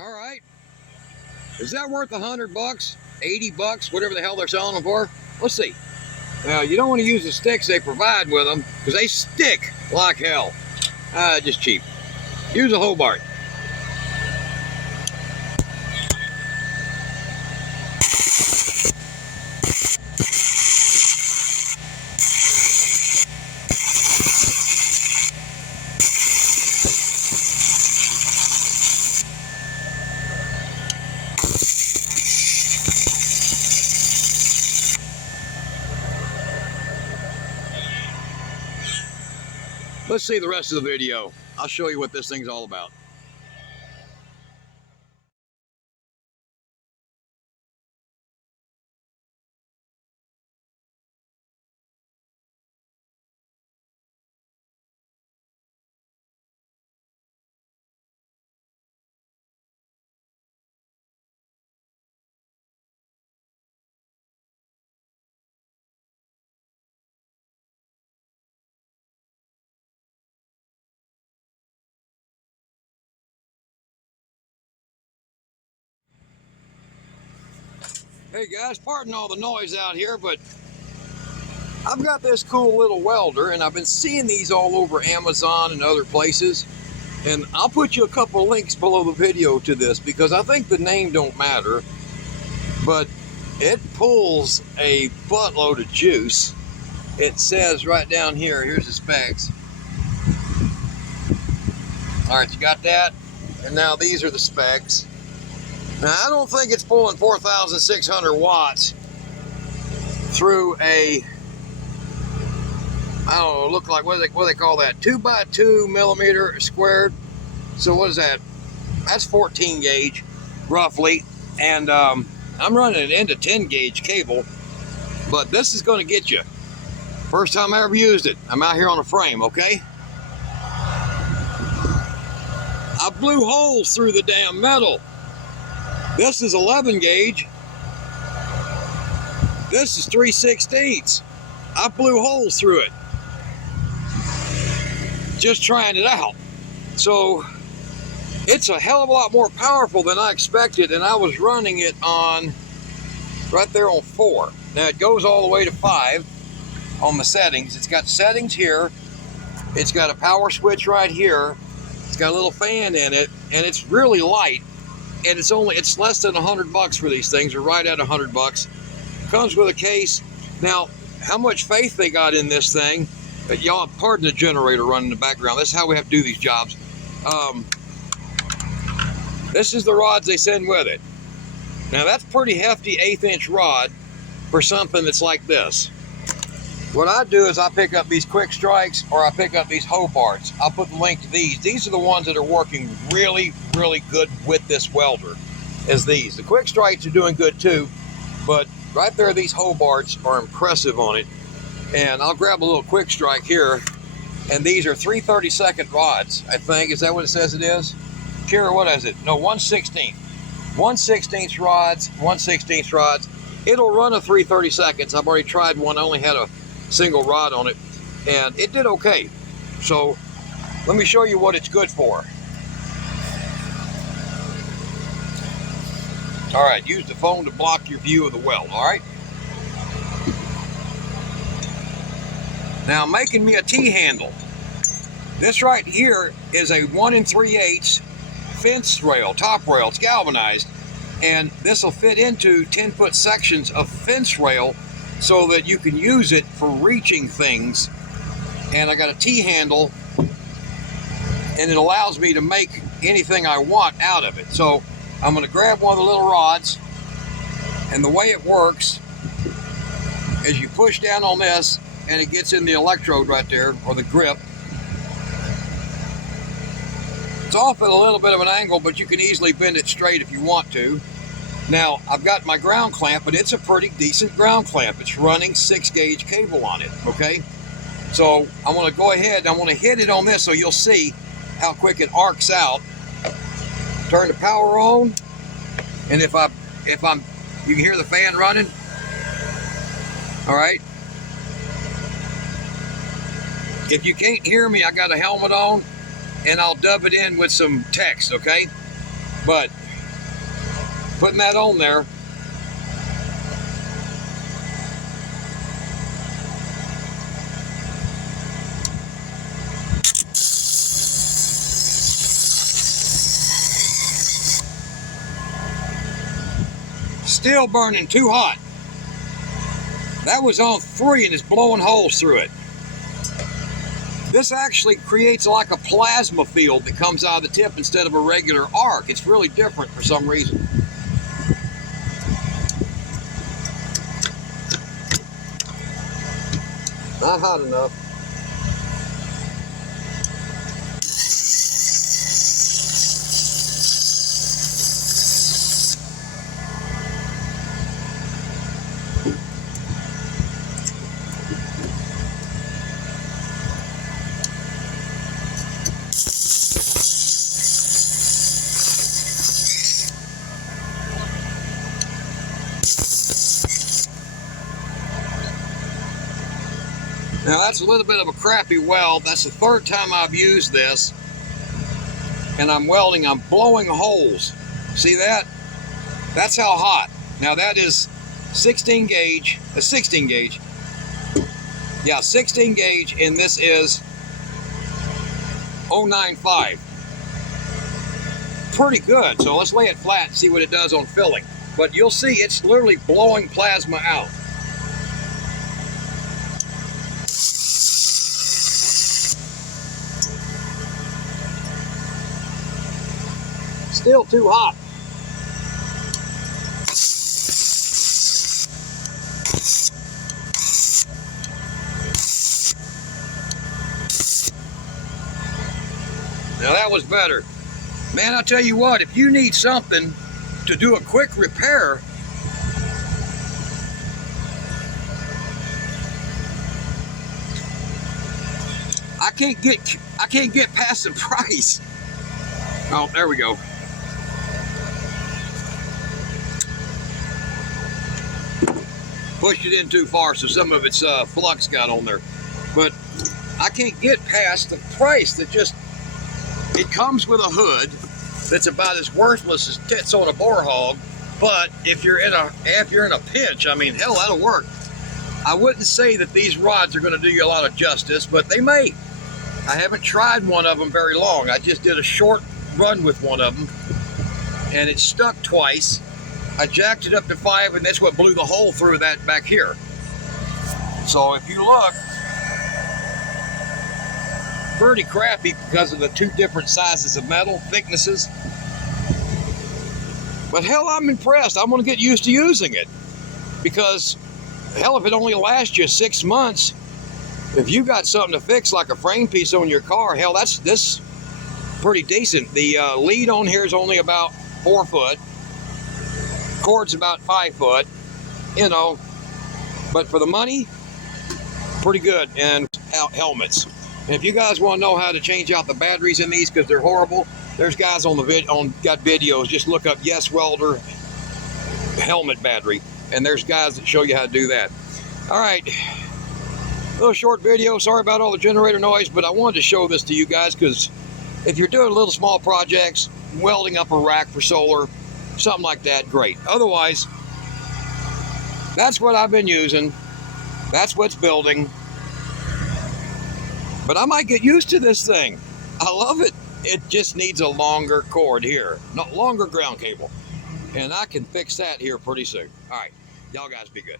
All right. Is that worth $100, $80, whatever the hell they're selling them for? Let's see. Now, you don't want to use the sticks they provide with them because they stick like hell. Just cheap. Use a Hobart. Let's see the rest of the video. I'll show you what this thing's all about. Hey guys, pardon all the noise out here, but I've got this cool little welder and I've been seeing these all over Amazon and other places. And I'll put you a couple links below the video to this because I think the name don't matter, but it pulls a buttload of juice. It says right down here, here's the specs. All right, you got that? And now these are the specs. Now, I don't think it's pulling 4,600 watts through a, I don't know, look like, what do they call that? 2x2 millimeter squared. So what is that? That's 14 gauge, roughly. And I'm running an into 10 gauge cable, but this is going to get you. First time I ever used it. I'm out here on a frame, okay? I blew holes through the damn metal. This is 11 gauge. This is 3/16. I blew holes through it. Just trying it out. So it's a hell of a lot more powerful than I expected, and I was running it on right there on 4. Now it goes all the way to 5 on the settings. It's got settings here. It's got a power switch right here. It's got a little fan in it, and it's really light. And it's less than $100 for these things, or right at $100. Comes with a case. Now, how much faith they got in this thing? Y'all, pardon the generator running in the background. That's how we have to do these jobs. This is the rods they send with it. Now, that's pretty hefty 1/8" rod for something that's like this. What I do is I pick up these quick strikes, or I pick up these Hobarts. I'll put the link to these. These are the ones that are working really, really good with this welder, as these. The quick strikes are doing good too, but right there, these Hobarts are impressive on it. And I'll grab a little quick strike here, and these are 3/32 rods, I think. Is that what it says it is? Kira, what is it? No, 1/16. 1/16 rods, 1/16 rods. It'll run a 3/32. I've already tried one. I only had a single rod on it, and it did okay. So let me show you what it's good for. All right, use the phone to block your view of the weld. All right, now I'm making me a T-handle. This right here is a 1 3/8 fence rail, top rail. It's galvanized, and this will fit into 10-foot sections of fence rail so that you can use it for reaching things. And I got a T-handle, and it allows me to make anything I want out of it. So I'm going to grab one of the little rods, and the way it works is you push down on this, and it gets in the electrode right there, or the grip. It's off at a little bit of an angle, but you can easily bend it straight if you want to. Now, I've got my ground clamp, but it's a pretty decent ground clamp. It's running 6-gauge cable on it, okay? So I want to go ahead, I want to hit it on this so you'll see how quick it arcs out. Turn the power on, and if I'm, you can hear the fan running. All right. If you can't hear me, I got a helmet on, and I'll dub it in with some text, okay? But Putting that on there. Still burning too hot. That was on 3 and it's blowing holes through it. This actually creates like a plasma field that comes out of the tip instead of a regular arc. It's really different for some reason. Not hot enough. Now that's a little bit of a crappy weld. That's the 3rd time I've used this. And I'm welding, I'm blowing holes. See that? That's how hot. Now that is 16 gauge, a 16 gauge. Yeah, 16 gauge, and this is 095. Pretty good. So let's lay it flat and see what it does on filling. But you'll see it's literally blowing plasma out. Still too hot. Now that was better. Man, I'll tell you what, if you need something to do a quick repair, I can't get past the price. Oh, there we go. Pushed it in too far, so some of its flux got on there. But I can't get past the price. That just, it comes with a hood that's about as worthless as tits on a boar hog. But if you're in a pinch, I mean, hell, that'll work. I wouldn't say that these rods are going to do you a lot of justice, but they may. I haven't tried one of them very long. I just did a short run with one of them, and it stuck twice. I jacked it up to 5, and that's what blew the hole through that back here. So if you look, pretty crappy because of the 2 different sizes of metal, thicknesses. But hell, I'm impressed. I'm going to get used to using it. Because, hell, if it only lasts you 6 months, if you got something to fix like a frame piece on your car, hell, this pretty decent. The lead on here is only about 4 foot. Cord's about 5 foot, you know, but for the money, pretty good. And helmets. And if you guys want to know how to change out the batteries in these because they're horrible, there's guys on the got videos. Just look up Yes Welder helmet battery, and there's guys that show you how to do that. All right, little short video. Sorry about all the generator noise, but I wanted to show this to you guys because if you're doing little small projects, welding up a rack for solar, something like that, great. Otherwise, that's what I've been using. That's what's building. But I might get used to this thing. I love it. It just needs a longer cord here, not longer ground cable. And I can fix that here pretty soon. All right, y'all guys be good.